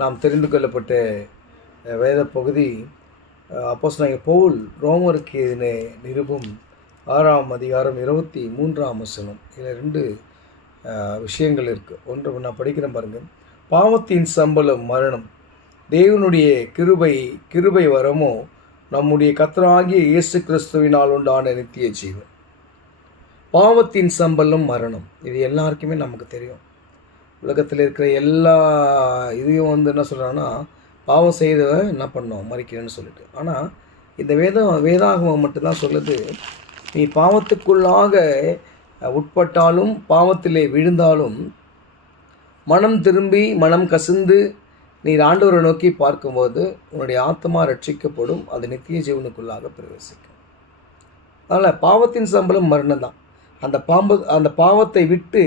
நாம் தெரிந்து கொள்ளப்பட்ட வேத பகுதி அப்போஸ்தலனாகிய பவுல் ரோமருக்கு எழுதின நிருபம் 6ஆம் அதிகாரம் 23ஆம் வசனம். இதில் 2 விஷயங்கள் இருக்குது. ஒன்று நான் படிக்கிறேன் பாருங்கள். பாவத்தின் சம்பளம் மரணம், தேவனுடைய கிருபை வரமோ நம்முடைய கர்த்தராகிய இயேசு கிறிஸ்துவினால் உண்டான நித்திய ஜீவன். பாவத்தின் சம்பளம் மரணம், இது எல்லாருக்குமே நமக்கு தெரியும். உலகத்தில் இருக்கிற எல்லா இதையும் என்ன சொல்கிறாங்கன்னா, பாவம் செய்தவன் என்ன பண்ணோம், மறிக்கிறேன்னு சொல்லிட்டு. ஆனால் இந்த வேதாகமம் மட்டும்தான் சொல்லுது, நீ பாவத்துக்குள்ளாக உட்பட்டாலும் பாவத்திலே விழுந்தாலும் மனம் திரும்பி மனம் கசிந்து நீர் ஆண்டவரை நோக்கி பார்க்கும்போது உன்னுடைய ஆத்மா ரட்சிக்கப்படும், அது நித்திய ஜீவனுக்குள்ளாக பிரவேசிக்கும். அதனால் பாவத்தின் சம்பளம் மரணம் தான். அந்த பாவத்தை விட்டு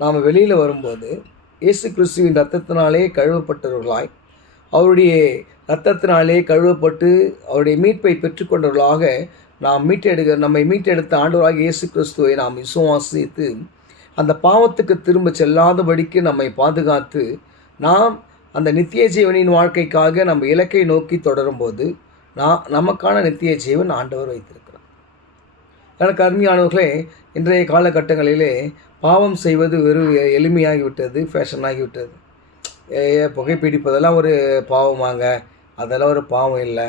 நாம் வெளியில் வரும்போது இயேசு கிறிஸ்துவின் இரத்தத்தினாலே கழுவப்பட்டவர்களாய், அவருடைய இரத்தத்தினாலே கழுவப்பட்டு அவருடைய மீட்பை பெற்றுக்கொண்டவர்களாக நம்மை மீட்டெடுத்த ஆண்டவராகிய இயேசு கிறிஸ்துவை நாம் விசுவாசித்து அந்த பாவத்துக்கு திரும்ப செல்லாதபடிக்கு நம்மை பாதுகாத்து நாம் அந்த நித்திய ஜீவனின் வாழ்க்கைக்காக நம்ம இலக்கை நோக்கி தொடரும்போது நமக்கான நித்திய ஜீவன் ஆண்டவர் வைத்திருக்கிறார். எனக்கு அருமையானவர்களே, இன்றைய காலகட்டங்களிலே பாவம் செய்வது வெறும் எளிமையாகிவிட்டது, ஃபேஷன் ஆகிவிட்டது. புகைப்பிடிப்பதெல்லாம் ஒரு பாவமாங்க, அதெல்லாம் ஒரு பாவம் இல்லை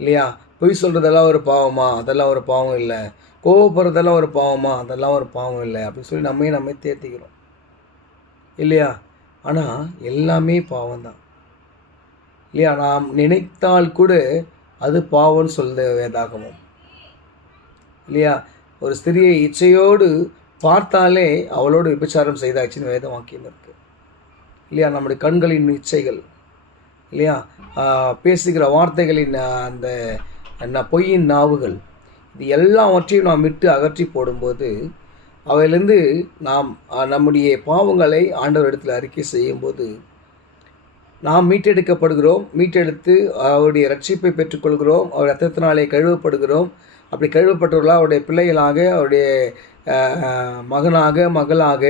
இல்லையா? பொய் சொல்கிறதெல்லாம் ஒரு பாவமா, அதெல்லாம் ஒரு பாவம் இல்லை. கோவப்படுறதெல்லாம் ஒரு பாவமா, அதெல்லாம் ஒரு பாவம் இல்லை அப்படின்னு சொல்லி நம்ம தேர்த்திக்கிறோம் இல்லையா? ஆனால் எல்லாமே பாவம்தான் இல்லையா? நாம் நினைத்தால் கூட அது பாவம்னு சொல்ல வேதாகமம் இல்லையா? ஒரு ஸ்திரியை இச்சையோடு பார்த்தாலே அவளோடு விபச்சாரம் செய்தாச்சுன்னு வேத வாக்கியம் இருக்குது இல்லையா? நம்முடைய கண்களின் இச்சைகள் இல்லையா, பேசுகிற வார்த்தைகளின் அந்த பொய்யின் நாவுகள், இது எல்லாவற்றையும் நாம் விட்டு அகற்றி போடும்போது அவையிலேருந்து நாம் நம்முடைய பாவங்களை ஆண்டவரிடத்தில் அறிக்கை செய்யும்போது நாம் மீட்டெடுத்து அவருடைய ரட்சிப்பை பெற்றுக்கொள்கிறோம். அவர் இரத்தத்தினாலே கழுவப்படுகிறோம். அப்படி கழுவப்பட்டவர்களாக அவருடைய பிள்ளைகளாக, அவருடைய மகளாக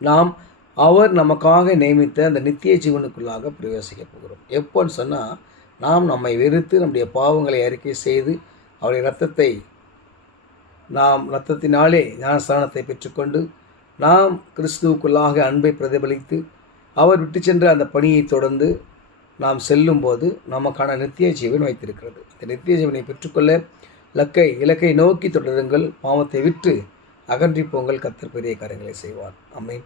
நாம் அவர் நமக்காக நியமித்த அந்த நித்திய ஜீவனுக்குள்ளாக பிரவேசிக்க போகிறோம். எப்போன்னு சொன்னால், நாம் நம்மை வெறுத்து நம்முடைய பாவங்களை அறிக்கை செய்து அவருடைய இரத்தத்தினாலே ஞானஸ்நானத்தை பெற்றுக்கொண்டு நாம் கிறிஸ்துவுக்குள்ளாக அன்பை பிரதிபலித்து அவர் விட்டு சென்ற அந்த பணியை தொடர்ந்து நாம் செல்லும்போது நமக்கான நித்திய ஜீவன் வைத்திருக்கிறது. அந்த நித்திய ஜீவனை பெற்றுக்கொள்ள இலக்கை நோக்கி தொடருங்கள். பாவத்தை விட்டு அகன்றி போங்கள். கர்த்தர் பெரிய காரியங்களை செய்வார். ஆமென்.